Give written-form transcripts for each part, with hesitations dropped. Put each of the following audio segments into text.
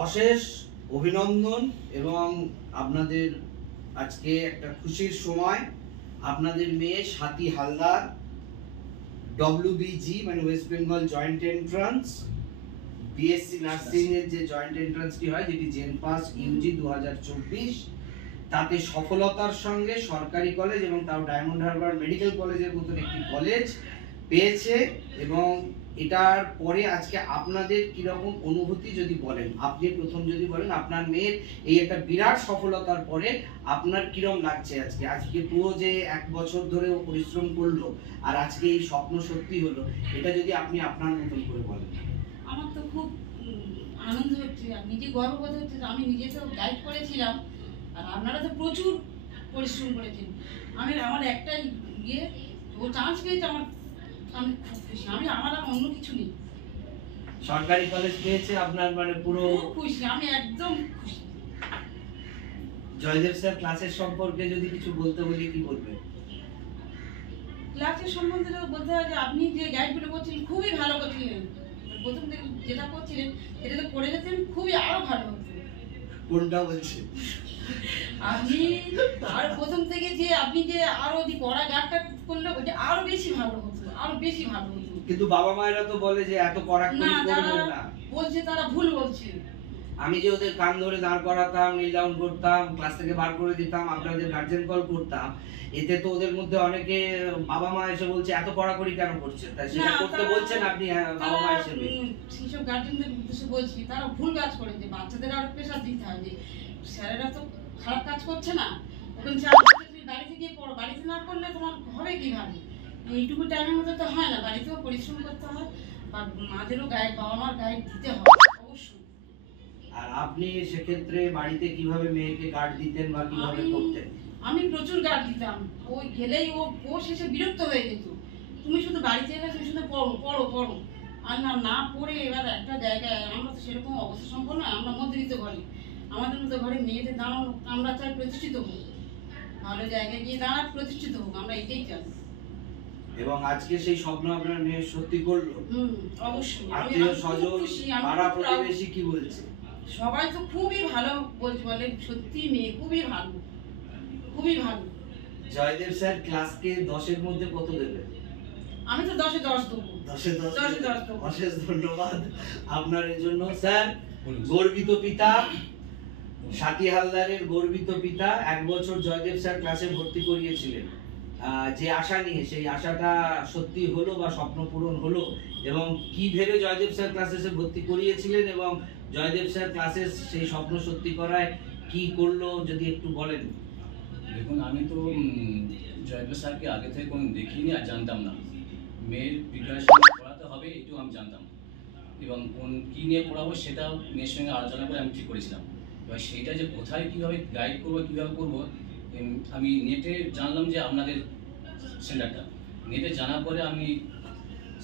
অশেষ অভিনন্দন এবং আপনাদের আজকে একটা খুশির সময়। আপনাদের মেয়ে স্বাতী হালদার WBG মানে West Bengal joint entrance BSc nursing এর যে জয়েন্ট এন্ট্রান্সটি হয়, যেটি জেন পাস UG 2024, তাতে সফলতার সঙ্গে সরকারি কলেজ এবং তাও ডায়মন্ড হারবার মেডিকেল কলেজের মতন একটি কলেজ পেয়েছে। এবং এটার পরে আজকে আপনাদের কিরকম অনুভূতি যদি বলেন, আপনি প্রথম যদি বলেন আপনার মেয়ের এই একটা বিরাট সফলতার পরে আপনার কিরকম লাগছে আজকে? আজকে পুরো যে 1 বছর ধরে ও পরিশ্রম করলো আর আজকে এই স্বপ্ন সত্যি হলো, এটা যদি আপনি আপনার মতন করে বলেন। আমার তো খুব আনন্দ হচ্ছে, আর নিজে গর্ববোধ হচ্ছে। আমি নিজে তো গাইড করেছিলাম, আর আপনারা তো প্রচুর পরিশ্রম করেছেন। আমার একটাই ও চান্স পেয়েছে, আমি খুব খুশি। আমার আর অন্য কিছু নেই। সরকারি কলেজ পেয়েছে আপনার মানে পুরো খুশি, আমি একদম খুশি। জয়দেব স্যার ক্লাসের সম্পর্কে যদি কিছু বলতে বলি কি বলবেন? ক্লাসের সম্বন্ধে বলতে হয় যে আপনি যে গাইডগুলো করছিলেন খুবই ভালো করছিলেন। প্রথম থেকে যেটা করছিলেন সেটা তো করে যেতেন, খুবই আরো ভালো হতো। কোনটা বলছেন? আপনি আর প্রথম থেকে যে আপনি যে আরো যে পড়া গানটা করলে ওটা আরো বেশি ভালো হতো, আরো বেশি ভালো হতো। কিন্তু বাবা মায়েরা তো বলে যে এত কড়াকড়ি করবেন না। বলছে তারা ভুল বলছে। আমি যে ওদের কান ধরে দাঁড় করাতাম, নীল ডাউন করতাম, ক্লাস থেকে বার করে দিতাম, আপনাদের গার্জেন কল করতাম, এতে তো ওদের মধ্যে অনেকে বাবা মা এসে বলছে এত কড়াকড়ি কেন করছে, তাই সেটা করতে বলছেন আপনি বাবা মা হিসেবে? সেসব গার্জেনদের উদ্দেশ্যে বলছি, তারা ভুল কাজ করেছে। বাচ্চাদের আরো প্রেশার দিতে হয় যে স্যারেরা তো খারাপ কাজ করছে না, ওখানে তুমি বাড়িতে গিয়ে পড়ো, বাড়িতে না করলে তোমার হবে কিভাবে? এইটুকু টাইমের মধ্যে তো হয় না, বাড়িতেও পরিশ্রম করতে হয়, বা মাদেরও গাইড, বাবা মার গাইড দিতে হয় অবশ্যই। আর আপনি সেক্ষেত্রে বাড়িতে কিভাবে মেয়েকে গার্ড দিতেন বা কিভাবে করতেন? আমি প্রচুর গার্ড দিতাম। ওই গেলেই ও শেষে বিরক্ত হয়ে যেত, তুমি শুধু বাড়িতে এলে তুমি শুধু পড়ো পড়ো পড়ো। আর না পড়ে এবার একটা জায়গায়, আমরা তো সেরকম অবস্থা সম্পন্ন নয়, আমরা মধ্যবিত্ত ঘরে, আমাদের মতো ঘরে মেয়েদের দাঁড়ানো, আমরা চাই প্রতিষ্ঠিত হোক, ভালো জায়গায় গিয়ে দাঁড়াক, প্রতিষ্ঠিত হোক, আমরা এটাই চাই। এবং আজকে সেই স্বপ্ন আপনার মেয়ে সত্যি করলো। অবশ্যই। আত্মীয় স্বজন পাড়া প্রতিবেশী কি বলছে? সবাই তো খুবই ভালো বলছে, বলে সত্যি মেয়ে খুবই ভালো, খুবই ভালো। জয়দেব স্যার ক্লাসকে 10-এর মধ্যে কত দেবেন? আমি তো 10-এ 10 দেবো। 10-এ 10 দেবো। অশেষ ধন্যবাদ আপনার এর জন্য স্যার। গর্বিত পিতা, স্বাতী হালদারের গর্বিত পিতা। 1 বছর জয়দেব স্যার ক্লাসে ভর্তি করিয়েছিলেন, যে আশা নিয়ে, সেই আশাটা সত্যি হলো বা স্বপ্ন পূরণ হলো। এবং কি ভেবে জয়দেব স্যার ক্লাসে ভর্তি করিয়েছিলেন এবং জয়দেব স্যার ক্লাসে সেই স্বপ্ন সত্যি করায় কি করলো যদি একটু বলেন। দেখুন, আমি তো জয়দেব স্যারকে আগে থেকে কোনো দেখিনি আর জানতাম না। মেয়ের প্রিপারেশন পড়াতে হবে এটুকু আমি জানতাম, এবং কী নিয়ে পড়াবো সেটাও মেয়ের সঙ্গে আলোচনা করে আমি ঠিক করেছিলাম। এবার সেইটা যে কোথায় কীভাবে গাইড করবো, কীভাবে করবো, আমি নেটে জানলাম যে আপনাদের সেন্টারটা। নেটে জানার পরে আমি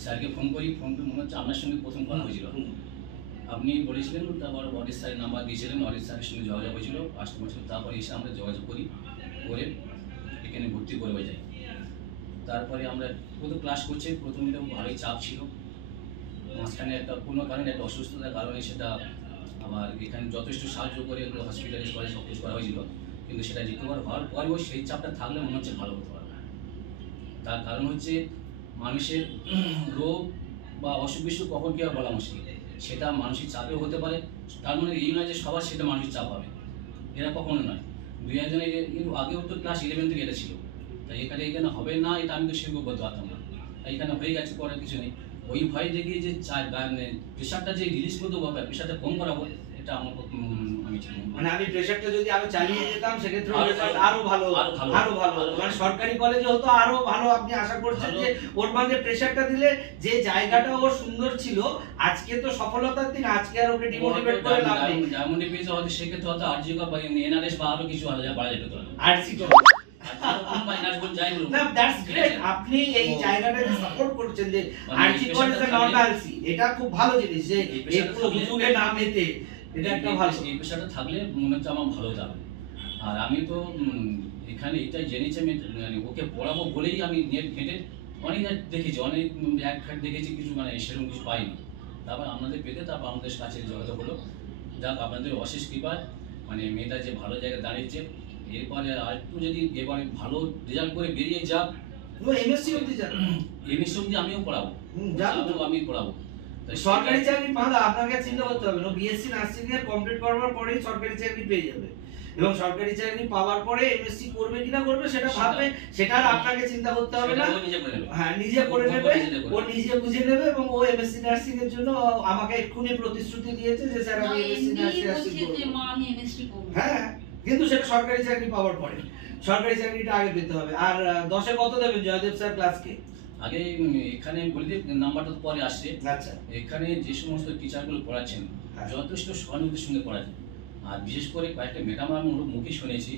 স্যারকে ফোন করি, ফোন করে মনে হচ্ছে আপনার সঙ্গে প্রথম কথা হয়েছিল। আপনি বলেছিলেন, তারপর অরিশ স্যারের নাম্বার দিয়েছিলেন, অরিশ স্যারের সঙ্গে যোগাযোগ হয়েছিল, আসতে বলছিল। তারপরে এসে আমরা যোগাযোগ করি, করে এখানে ভর্তি করে যাই। তারপরে আমরা প্রথম ক্লাস করছি, প্রথমে তো ভালোই চাপ ছিল, মাঝখানে কোনো কারণে একটা অসুস্থতার কারণে সেটা আবার এখানে যথেষ্ট সাহায্য করে হসপিটালাইজ করে সব কিছু করা হয়েছিল, কিন্তু সেটা রিকভার হওয়ার পরেও সেই চাপটা থাকলে মনে হচ্ছে ভালো হতে পারবে। তার কারণ হচ্ছে মানুষের রোগ বা অসুখ বিসুখ কখন কী বলা মুশকিল, সেটা মানসিক চাপেও হতে পারে। তার মানে এই নয় যে সবার সেটা মানসিক চাপ হবে, এরা কখনো নয়। 2-একজনের এর আগেও তো ক্লাস 11 থেকে এটা ছিল, তাই এখানে হবে না এটা আমি তো সেরকম বলতে পারতাম না। তাই এখানে হয়ে গেছে, করার কিছু নেই। ওই ভয় দেখিয়ে যে প্রেশারটা যে রিলিজ করতে হবে, প্রেশারটা কম করাবো, এটা আমার মানে আমি প্রেশারটা যদি আরো চালিয়ে যেতাম সেক্ষেত্রে আরো ভালো, আরো ভালো, মানে সরকারি কলেজে হতো আরো ভালো। আপনি আশা করছেন যে ওর মাঝে প্রেশারটা দিলে যে জায়গাটা ওর সুন্দর ছিল, আজকে তো সফলতার দিন, আজকে আর ওকে ডিমোটিভেট করে লাভ নেই। ডায়মন্ডে পেয়েছে হয়তো, সেক্ষেত্রে হয়তো আরজি বা এনআরএস বা আরো কিছু বাড়া যেত। আরজি আপনি এই জায়গাটাকে সাপোর্ট করছেন যে আরজি কলেজ নট আরসি, এটা খুব ভালো জিনিস যে এই পুরো হুজুগে নাম এতে, এটা একটা ভালো। এই পেশাটা থাকলে মনে হচ্ছে আমার ভালো যাবে। আর আমি তো এখানে এটাই জেনেছি, আমি ওকে পড়াবো বলেই আমি নেট ঘেঁটে অনেক দেখেছি, অনেক এক দেখেছি, কিছু মানে সেরকম কিছু পাইনি। তারপর আপনাদের পেতে, তারপর আমাদের কাছে যোগাযোগ হলো, যাক আপনাদের অশেষ কৃপা, মানে মেয়েটা যে ভালো জায়গায় দাঁড়িয়েছে, এরপরে আর একটু যদি এবারে ভালো রেজাল্ট করে বেরিয়ে যাক, ও এমএসসি অবধি যান, এমএসসি অবধি আমিও পড়াবো, যাবো তো। আমি পড়াবো। তাই সরকারি চাকরি পাওয়া আপনাকে চিন্তা করতে হবে না, বিএসসি নার্সিং এর কমপ্লিট করবার পরেই সরকারি চাকরি পেয়ে যাবে, এবং সরকারি চাকরি পাওয়ার পরে এমএসসি করবে কিনা করবে সেটা ভাববে, সেটা আর আপনাকে চিন্তা করতে হবে না। সেটা ও নিজে করে নেবে। হ্যাঁ, নিজে করে নেবে, নিজে করে ও নেবে। নিজে বুঝে নেবে, এবং ও এমএসসি নার্সিং এর জন্য আমাকে এক্ষুনি প্রতিশ্রুতি দিয়েছে যে স্যার আমি এমএসসি নার্সিং বলছে যে মা আমি এমএসসি করব। হ্যাঁ, কিন্তু সেটা সরকারি চাকরি পাওয়ার পরে, সরকারি চাকরিটা আগে পেতে হবে। আর 10-এ কত দেবেন জয়দেব স্যার ক্লাসকে? আগে এখানে বলে দিই, নাম্বারটা তো পরে আসছে। আচ্ছা, এখানে যে সমস্ত টিচারগুলো পড়াচ্ছেন হ্যাঁ। যথেষ্ট সহানুভূতির সঙ্গে পড়াচ্ছেন, আর বিশেষ করে কয়েকটা ম্যাডাম আমি ওর মুখে শুনেছি,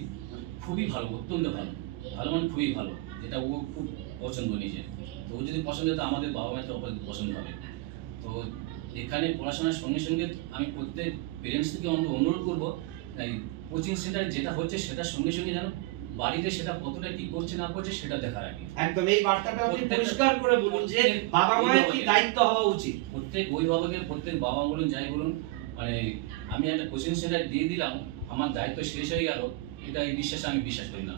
খুবই ভালো, অত্যন্ত ভালো, ভালো মানে খুবই ভালো, যেটা ও খুব পছন্দ নিজে। তো ও যদি পছন্দ হয় তো আমাদের বাবা মায়ের তো অবশ্যই পছন্দ হবে। তো এখানে পড়াশোনার সঙ্গে সঙ্গে আমি প্রত্যেক পেরেন্টস থেকে অন্তত অনুরোধ করবো, এই কোচিং সেন্টারে যেটা হচ্ছে সেটার সঙ্গে সঙ্গে যেন বাড়িতে সেটা কতটা কি করছে না করছে সেটা দেখার আগে একদম এই বার্তাটা আপনি প্রত্যেকটা- পরিষ্কার করে বলুন যে বাবা মায়ের কি দায়িত্ব হওয়া উচিত। প্রত্যেক অভিভাবকের, প্রত্যেক বাবা বলুন যাই বলুন, মানে আমি একটা কোচিং সেন্টার দিয়ে দিলাম, আমার দায়িত্ব শেষ হয়ে গেল, এটা এই বিশ্বাসে আমি বিশ্বাস করি না।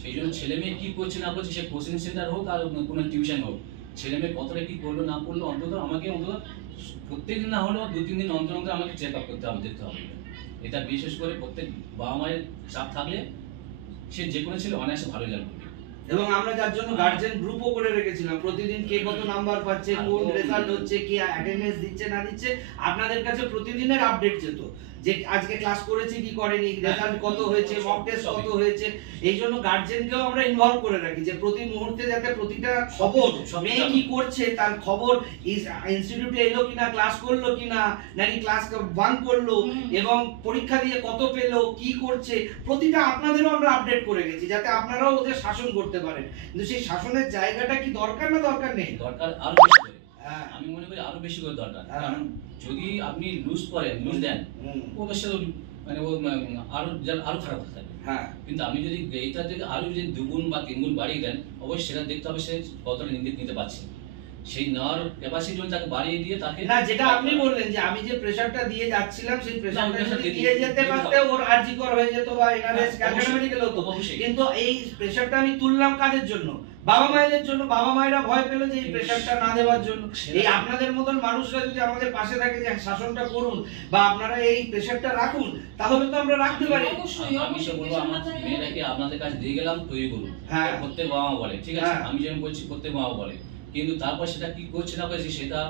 সেই জন্য ছেলে মেয়ে কি করছে না করছে, সে কোচিং সেন্টার হোক আর কোনো টিউশন হোক, ছেলে মেয়ে কতটা কি করলো না করলো, অন্তত আমাকে অন্তত প্রত্যেকদিন না হলেও 2-3 দিন অন্তর অন্তর আমাকে চেক আপ করতে হবে, দেখতে হবে। এটা বিশেষ করে প্রত্যেক বাবা মায়ের চাপ থাকলে সে যে কোনো ছেলে অনায়াসে ভালো রেজাল্ট করবে। এবং আমরা যার জন্য গার্জেন গ্রুপও করে রেখেছিলাম, প্রতিদিন কে কত নাম্বার পাচ্ছে, কোন রেজাল্ট হচ্ছে, কে অ্যাটেন্ডেন্স দিচ্ছে না দিচ্ছে, আপনাদের কাছে প্রতিদিনের আপডেট যেত যে আজকে ক্লাস করেছে কি করেনি, রেজাল্ট কত হয়েছে, মক টেস্ট কত হয়েছে। এই জন্য গার্জেনকেও আমরা ইনভলভ করে রাখি যে প্রতি মুহূর্তে যাতে প্রতিটা খবর, মেয়ে কি করছে তার খবর, ইনস্টিটিউটে এলো কিনা, ক্লাস করলো কিনা, নাকি ক্লাস বাঙ্ক করলো, এবং পরীক্ষা দিয়ে কত পেলো, কি করছে, প্রতিটা আপনাদেরও আমরা আপডেট করে গেছি যাতে আপনারাও ওদের শাসন করতে পারেন। কিন্তু সেই শাসনের জায়গাটা কি দরকার না দরকার নেই? দরকার আরো বেশি করে, হ্যাঁ, আমি মনে করি আরো বেশি করে দরকার। হ্যাঁ। কারণ যদি আপনি লুজ করেন, লুজ দেন, ওদের সাথে মানে ও আরো খারাপ হতে থাকবে। হ্যাঁ, কিন্তু আপনি যদি এইটা থেকে আরো যদি 2 গুণ বা 3 গুণ বাড়িয়ে দেন, অবশ্যই সেটা দেখতে হবে সে কতটা নিতে পারছে, সেই নেওয়ার ক্যাপাসিটি তাকে বাড়িয়ে দিয়ে তাকে না যেটা আপনি বললেন যে আমি যে প্রেসারটা দিয়ে যাচ্ছিলাম সেই প্রেসারটা না, যদি দিতে- দিয়ে যেতে দিতে পারতে হবে। ওর আরজিকর হয়ে যেত বা এনআরএস হ্যাঁ, ক্যালকাটা অবশ্যই। মেডিকেল হতো। অবশ্যই। কিন্তু এই প্রেসারটা আমি তুললাম কাদের জন্য? বাবা মায়েদের জন্য। বাবা মায়েরা ভয় পেল যে এই প্রেসারটা না দেওয়ার জন্য। এই আপনাদের মতন মানুষরা যদি আমাদের পাশে থাকে যে শাসনটা করুন বা আপনারা এই প্রেসারটা রাখুন, তাহলে তো আমরা রাখতে পারি। অবশ্যই আমি তো বলবো আমার মেয়েটাকে আপনাদের কাছে দিয়ে গেলাম, তৈরি করুন। হ্যাঁ। প্রত্যেক বাবা মা বলে, ঠিক আছে, হ্যাঁ। আমি যেমন বলছি প্রত্যেক বাবা মা বলে, কিন্তু তারপর সেটা কি করছে না করছে সেটা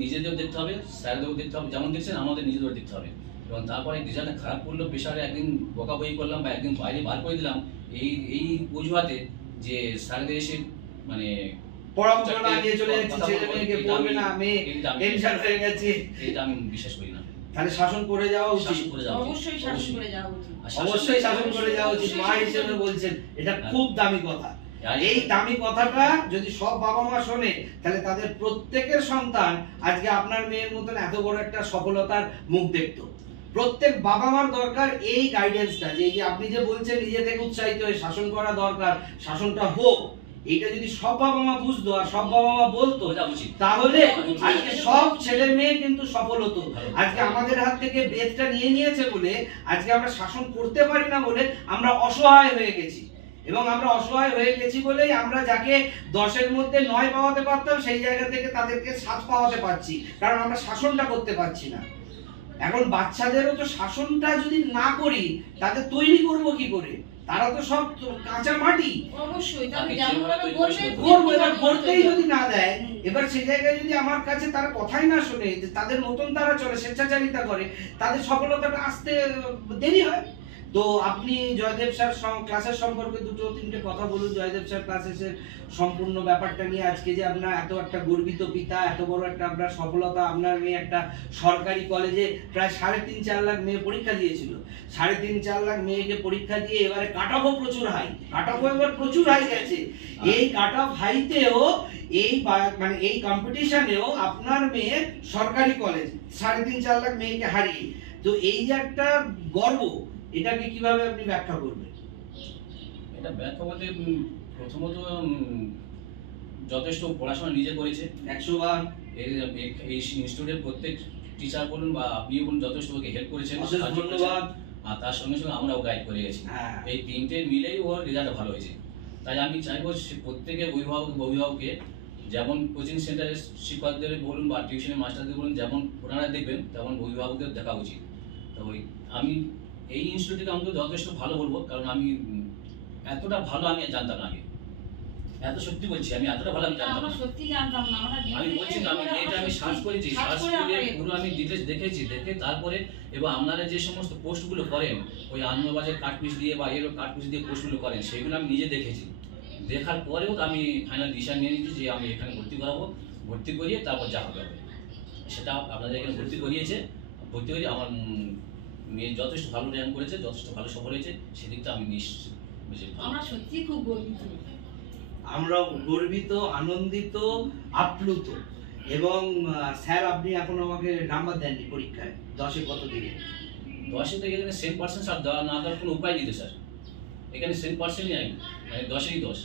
নিজেদেরও দেখতে হবে, স্যারদেরও দেখতে হবে, যেমন দেখছেন আমাদের নিজেদেরও দেখতে হবে। এবং তারপরে রেজাল্ট খারাপ করলো, প্রেশারে একদিন বকাবকি করলাম বা একদিন বাইরে বার করে দিলাম, এই অজুহাতে যে স্যারদের এসে মানে পড়াশোনা না নিয়ে চলে যাচ্ছে, ছেলে মেয়েকে পড়বে না, মেয়ে টেনশন হয়ে গেছে, এটা আমি বিশ্বাস করি না। তাহলে শাসন করে যাওয়া উচিত। শাসন করে যাওয়া উচিত। অবশ্যই শাসন করে যাওয়া উচিত। আর শাসন- অবশ্যই শাসন করে যাওয়া উচিত। মা হিসেবে বলছেন, এটা খুব দামি কথা। আর এই দামি কথাটা যদি সব বাবা মা শোনে, তাহলে তাদের প্রত্যেকের সন্তান আজকে আপনার মেয়ের মতন এত বড় একটা সফলতার মুখ দেখতো। প্রত্যেক বাবা মার দরকার এই গাইডেন্সটা, যে এই যে আপনি যে বলছেন নিজে থেকে উৎসাহিত হয়ে শাসন করা দরকার, শাসনটা হোক, এইটা যদি সব বাবা মা বুঝতো আর সব বাবা মা বলতো, বোঝা উচিত। তাহলে আজকে সব ছেলে মেয়ে কিন্তু সফল হতো। আজকে আমাদের হাত থেকে বেদটা নিয়ে নিয়েছে বলে আজকে আমরা শাসন করতে পারি না বলে আমরা অসহায় হয়ে গেছি, এবং আমরা অসহায় হয়ে গেছি বলেই আমরা যাকে 10-এর মধ্যে 9 পাওয়াতে পারতাম সেই জায়গা থেকে তাদেরকে 7 পাওয়াতে পারছি, কারণ আমরা শাসনটা করতে পারছি না। এখন বাচ্চাদেরও তো শাসনটা যদি না করি তাদের তৈরি করব কি করে? তারা তো সব কাঁচা মাটি। অবশ্যই তাহলে তাকে যেমন ভাবে যেভাবে বলবে তৈরি করবো, এবার করতেই যদি না দেয়, এবার সেই জায়গায় যদি আমার কাছে তারা কথাই না শোনে, যে তাদের মতন তারা চলে, স্বেচ্ছাচারিতা করে, তাদের সফলতাটা আসতে দেরি হয়। তো আপনি জয়দেব স্যার ক্লাসের সম্পর্কে 2-3টে কথা বলুন। জয়দেব স্যার ক্লাসের সম্পূর্ণ ব্যাপারটা নিয়ে, আজকে যে আপনার এত একটা গর্বিত পিতা, এত বড় একটা আপনার সফলতা, আপনার মেয়ে একটা সরকারি কলেজে প্রায় 3.5-4 লাখ মেয়ে পরীক্ষা দিয়েছিল, 3.5-4 লাখ মেয়েকে পরীক্ষা দিয়ে এবারে কাট অফও প্রচুর হাই, কাট অফও এবার প্রচুর হাই গেছে। এই কাট অফ হাইতেও এই মানে এই কম্পিটিশনেও আপনার মেয়ে সরকারি কলেজ 3.5-4 লাখ মেয়েকে হারিয়ে, তো এই যে একটা গর্ব, এটাকে কিভাবে আপনি ব্যাখ্যা করবেন? এটা ব্যাখ্যা বলতে প্রথমত যথেষ্ট পড়াশোনা নিজে করেছে। 100 বার এই ইনস্টিটিউটের প্রত্যেক টিচার বলুন বা আপনিও বলুন যথেষ্ট ওকে হেল্প করেছেন, অশেষ সাহায্য করেছেন। ধন্যবাদ। আর তার সঙ্গে সঙ্গে আমরাও গাইড করে গেছি। হ্যাঁ। এই তিনটে মিলেই ওর রেজাল্ট ভালো হয়েছে। তাই আমি চাইবো প্রত্যেকের অভিভাবককে, যেমন কোচিং সেন্টারের শিক্ষকদের বলুন বা টিউশনের মাস্টারদের বলুন, যেমন ওনারা দেখবেন তেমন অভিভাবকদের দেখা উচিত। তো আমি এই ইনস্টিটিউটকে আমাকে যথেষ্ট ভালো বলবো, কারণ আমি এতটা ভালো আমি জানতাম না আগে। এত সত্যি বলছি, আমি এতটা ভালো আমি জানতাম আমরা না। সত্যি জানতাম না, আমরা আমি বলছি তো, আমি এটা আমি সার্চ করেছি, সার্চ করে পুরো আমি ডিটেলস দেখেছি, দেখে তারপরে এবং আপনারা যে সমস্ত পোস্টগুলো করেন ওই আনন্দবাজার কাটপিস দিয়ে বা এরও কাটপিস দিয়ে পোস্টগুলো করেন, সেগুলো আমি নিজে দেখেছি। দেখার পরেও আমি ফাইনাল ডিসিশন নিয়ে নিয়েছি যে আমি এখানে ভর্তি করাবো, ভর্তি করিয়ে তারপর যা হবে হবে। সেটা আপনাদের এখানে ভর্তি করিয়েছে, ভর্তি করিয়ে আমার মেয়ে যথেষ্ট ভালো র্যাঙ্ক করেছে, যথেষ্ট ভালো সফল হয়েছে, সেদিকটা আমি নিশ্চিত। আমরা সত্যি খুব গর্বিত। আমরাও গর্বিত, আনন্দিত, আপ্লুত। এবং স্যার আপনি এখন আমাকে নাম্বার দেননি পরীক্ষায়, 10-এ কত দিলে? 10 থেকে এখানে 100% আর দেওয়া না দেওয়ার কোনো উপায় নেই স্যার। এখানে 100%ই নাই, মানে 10-এই 10,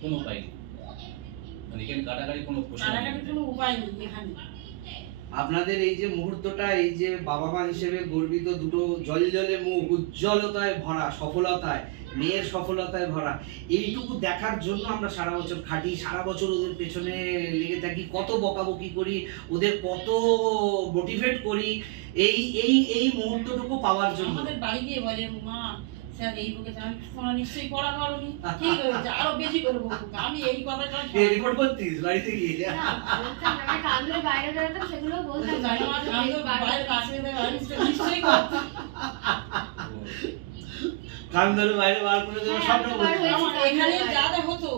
কোনো উপায় নেই। মানে এখানে কাটাকাটি কোনো প্রশ্ন নেই। কাটাকাটির কোনো উপায় নেই এখানে। আপনাদের এই যে মুহূর্তটা, এই যে বাবা মা হিসেবে গর্বিত, দুটো জলজলে মুখ, উজ্জ্বলতায় ভরা, সফলতায়, মেয়ের সফলতায় ভরা, এইটুকু দেখার জন্য আমরা সারা বছর খাটি, সারা বছর ওদের পেছনে লেগে থাকি, কত বকাবকি করি, ওদের কত মোটিভেট করি এই এই এই মুহূর্তটুকু পাওয়ার জন্য। আমাদের বাড়ি গিয়ে বলে, মা স্যার এই বুকে তোমরা নিশ্চয়ই পড়া করনি, ঠিক হয়েছে, আরো বেশি করে বকবো। আমি এই কথাটা রিপোর্ট করতিস বাড়িতে গিয়ে? বাইরে কাছে নিশ্চয়ই করতাম। কান ধরে বাইরে বার করে দেবো, সবটা বলতো। আমার এখানে যা যা হতো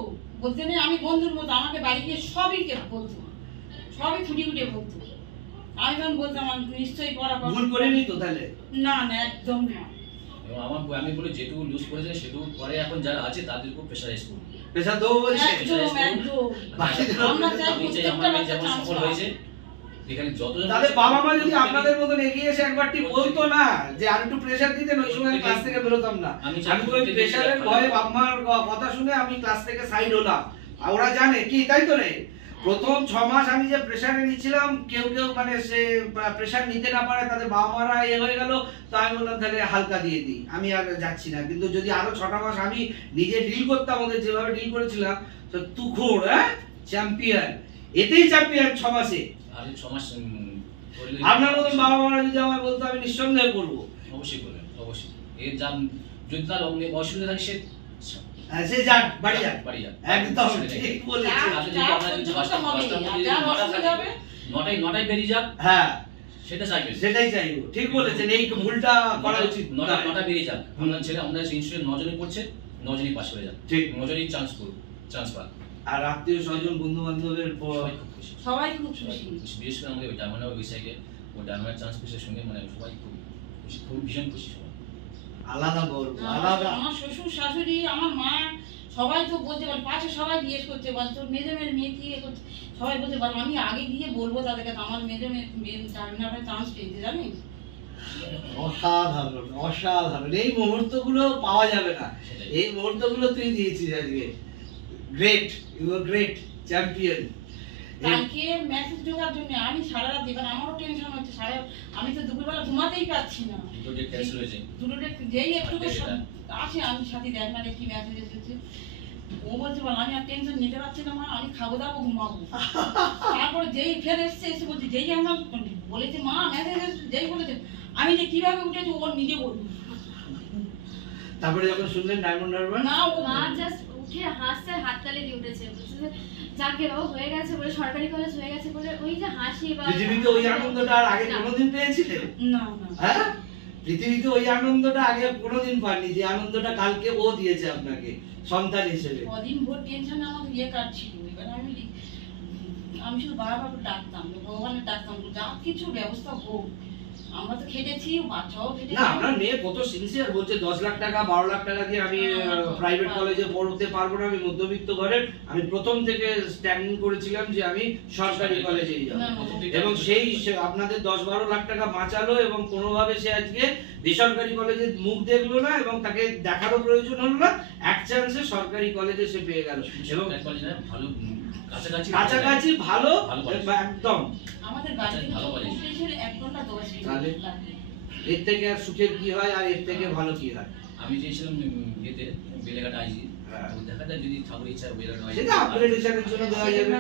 বলতে নেই, আমি বন্ধুর মতো আমাকে বাড়ি গিয়ে সবই বলতো, সবই খুঁটি খুঁটে বলতো। আমি তখন বলতাম আমি নিশ্চয়ই পড়া করবো। ভুল করিনি তো তাহলে? না না, একদম না। এবং আমি বলি যেটুকু লুজ করেছে সেটুকু পরে এখন যারা আছে তাদের খুব প্রেশারাইজ করুন। পেশা দেবো বলছে? একদম একদম। আমরা চাই আমি চাই প্রত্যেকটা আমার মেয়ে বাচ্চা যেমন চান্স সফল পাক। হয়েছে, এখানে যতজন তাহলে বাবা মা যদি আপনাদের মতন এগিয়ে এসে একবারটি বলতো না যে আর একটু প্রেসার দিতেন, ওই সময় ক্লাস থেকে বেরোতাম না। আমি আমি তো ওই প্রেসারের ভয়ে বাবা মার কথা শুনে আমি ক্লাস থেকে সাইড হলাম। আর ওরা জানে কি, তাই তো রে? প্রথম 6 মাস আমি যে প্রেসারে নিয়েছিলাম, কেউ কেউ মানে সে প্রেসার নিতে না পারে, তাদের বাবা মারা এ হয়ে গেল, তো আমি বললাম তাহলে হালকা দিয়ে দিই, আমি আর যাচ্ছি না। কিন্তু যদি আরো 6টা মাস আমি নিজে ডিল করতাম, ওদের যেভাবে ডিল করেছিলাম, তো তুখোড় চ্যাম্পিয়ন, এতেই চ্যাম্পিয়ন 6 মাসে। আর 6 মাস করলে আপনার মতন বাবা মারা যদি আমায় বলতো, আমি নিঃসন্দেহে করবো। অবশ্যই করবেন, অবশ্যই। এর যা যদি তার অসুবিধা থাকে সে যাক, বাড়ি যাক। বাড়ি যাক, একদম ঠিক বলেছেন। আপনি যদি আপনার যদি 9টায় বেরিয়ে যাক, হ্যাঁ সেটা চাইবেন, সেটাই চাইবো। ঠিক বলেছেন, এই ভুলটা করা উচিত না। 9টা বেরিয়ে যাক। আপনার ছেলে আমাদের ইনস্টিটিউটে 9 জনই পড়ছে, 9 জনই পাস করে যাক, ঠিক। 9 জনই চান্স পাক। আর আত্মীয় স্বজন, বন্ধু বান্ধবের সবাই খুব খুশি, সবাই খুব খুশি। বিশেষ করে আমাদের ওই ডায়মন্ড ওয়েবসাইটে ওই ডায়মন্ড চান্স পিসের সঙ্গে মানে সবাই খুব খুশি, খুব ভীষণ খুশি সবাই। আলাদা গর্ব, আলাদা। আমার শ্বশুর শাশুড়ি, আমার মা, সবাই তো বলতে পারে, পাশে সবাই জিজ্ঞেস করতে বল তোর মেজো মেয়ে কি করছে, সবাই বলতে পারে। আমি আগে গিয়ে বলবো তাদেরকে, আমার মেজো মেয়ে টার্মিনালে চান্স পেয়েছে, জানিস? অসাধারণ, অসাধারণ। এই মুহূর্তগুলো পাওয়া যাবে না, এই মুহূর্তগুলো তুই দিয়েছিস আজকে। Great, you are great champion. কালকে মেসেজ ঢোকার জন্য আমি সারা রাত, এবার আমারও টেনশন হচ্ছে, আমি তো দুপুরবেলা ঘুমাতেই পারছি না। দুটো ডেট ক্যান্সেল হয়েছে, দুটো ডেট যেই একটু আসে, আমি সাথে দেখ মানে কি মেসেজ এসেছে। ও বলছে বল আমি আর টেনশন নিতে পারছি না মা, আমি খাবো দাবো ঘুমাবো। তারপরে যেই ফের এসে বলছি, যেই আমরা বলেছি মা মেসেজ এসেছে, যেই বলেছে, আমি যে কিভাবে উঠেছি ওর নিজে বলবো। তারপরে যখন শুনলেন ডায়মন্ড হারবার, না ও মা জাস্ট উঠে হাসতে হাততালি দিয়ে উঠেছে, বলছে যে যাকে ও হয়ে গেছে বলে, সরকারি কলেজ হয়ে গেছে বলে, ওই যে হাসি বা পৃথিবীতে ওই আনন্দটা আর আগে কোনোদিন পেয়েছিলে? না না, হ্যাঁ, পৃথিবীতে ওই আনন্দটা আগে কোনোদিন পাননি, যে আনন্দটা কালকে ও দিয়েছে আপনাকে সন্তান হিসেবে। কদিন ভোর টেনশন আমার কাটছিল। এবার আমি শুধু বারবার ডাকতাম, ভগবানের ডাকতাম, যা কিছু ব্যবস্থা হোক। আমরা তো খেটেছি, বাচ্চাও খেটেছি। না, আপনার মেয়ে কত সিনসিয়ার, বলছে 10 লাখ টাকা 12 লাখ টাকা দিয়ে আমি প্রাইভেট কলেজে পড়তে পারবো না, আমি মধ্যবিত্ত ঘরের, আমি প্রথম থেকে স্ট্যান্ডিং করেছিলাম যে আমি সরকারি কলেজেই যাব। এবং সেই আপনাদের 10-12 লাখ টাকা বাঁচালো, এবং কোনোভাবে সে আজকে বেসরকারি কলেজে মুখ দেখলো না, এবং তাকে দেখারও প্রয়োজন হলো না, এক চান্সে সরকারি কলেজে সে পেয়ে গেল। এবং কলেজে ভালো কাছাকাছি ভালো ভালো college। একদম। আমাদের বাড়ি থেকে ভালো college। স্টেশন 1 ঘন্টা 10 মিনিট তাহলে? লাগে। এর থেকে আর সুখের কি হয় আর এর থেকে ভালো কি হয়? আমি চেয়েছিলাম ইয়েতে বেলেঘাটা আইজি, হ্যাঁ। দেখা যায় যদি ঠাকুর ইচ্ছা বেলেঘাটা আইজি সেটা আপগ্রেডেশনের জন্য দেওয়া যাবে।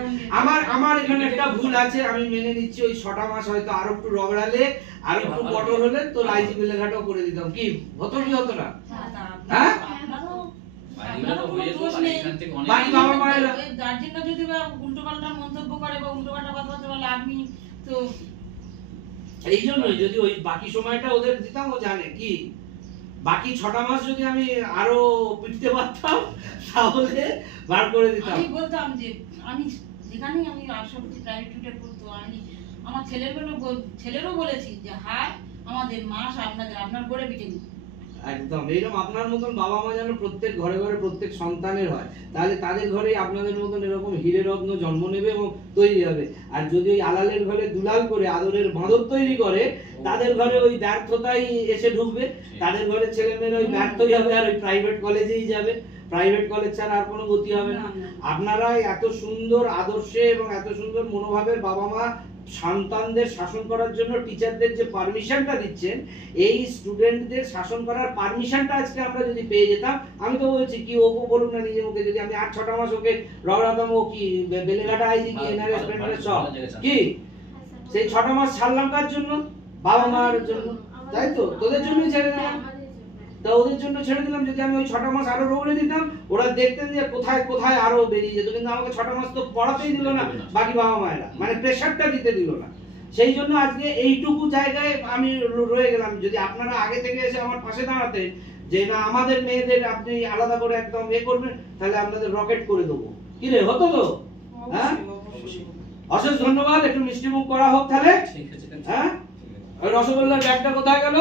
আমার এখানে একটা ভুল আছে, আমি মেনে নিচ্ছি। ওই 6টা মাস হয়তো আরো একটু রগড়ালে আর একটু বড় হলে তো আইজি বেলেঘাটাও করে দিতাম, কি হতো কি হতো না? হ্যাঁ? বাড়িগুলো তো হয়ে যেত, আর এখান থেকে অনেক বাড়ি বাবা মায়েরা ওই গার্জেনরা যদি বা উল্টোপাল্টা মন্তব্য করে বা উল্টোপাল্টা কথাবার্তা বলে, আমি তো এই জন্যই যদি ওই বাকি সময়টা ওদের দিতাম, ও জানে কি বাকি 6টা মাস যদি আমি আরো পিটতে পারতাম তাহলে বার করে দিতাম। আমি বলতাম যে আমি যেখানেই আমি আশাপতি প্রাইভেট টিউটর করতো, আমি আমার ছেলেরও বলেছি যে হার আমাদের মাস আপনার করে পিটেনি। একদম এইরকম আপনার মতন বাবা মা যেন প্রত্যেক ঘরে ঘরে প্রত্যেক সন্তানের হয়, তাহলে তাদের ঘরেই আপনাদের মতন এরকম হীরে রত্ন জন্ম নেবে এবং তৈরি হবে। আর যদি ওই আলালের ঘরে দুলাল করে আদরের বাঁদর তৈরি করে, তাদের ঘরে ওই ব্যর্থতাই এসে ঢুকবে, তাদের ঘরে ছেলে মেয়েরা ওই ব্যর্থই হবে আর ওই প্রাইভেট কলেজেই যাবে। প্রাইভেট কলেজ ছাড়া আর কোনো গতি হবে না। আপনারা এত সুন্দর আদর্শে এবং এত সুন্দর মনোভাবের বাবা মা সন্তানদের শাসন করার জন্য টিচারদের যে পারমিশনটা দিচ্ছেন, এই স্টুডেন্টদের শাসন করার পারমিশনটা আজকে আমরা যদি পেয়ে যেতাম, আমি তো বলছি কি ও বলুক না নিজে মুখে, যদি আমি 8-6টা মাস ওকে রগড়াতাম, ও কি বেলেঘাটা আইজি কি এনআরএস বেনারস সব কি সেই 6টা মাস ছাড়লাম কার জন্য? বাবা মার জন্য, তাই তো? তোদের জন্যই ছেড়ে দিলাম। তা ওদের জন্য ছেড়ে দিলাম, যদি আমি ওই 6টা মাস আরো রগড়ে দিতাম, ওরা দেখতেন যে কোথায় কোথায় আরো বেরিয়ে যেত, কিন্তু আমাকে 6টা মাস তো পড়াতেই দিল না বাকি বাবা মায়েরা, মানে প্রেশারটা দিতে দিল না। সেই জন্য আজকে এইটুকু জায়গায় আমি রয়ে গেলাম। যদি আপনারা আগে থেকে এসে আমার পাশে দাঁড়াতেন যে না আমাদের মেয়েদের আপনি আলাদা করে একদম করবেন, তাহলে আপনাদের রকেট করে দেবো, কি রে হতো তো? হ্যাঁ, অশেষ ধন্যবাদ। একটু মিষ্টি মুখ করা হোক তাহলে। ঠিক আছে। হ্যাঁ, ওই রসগোল্লার ব্যাগটা কোথায় গেল?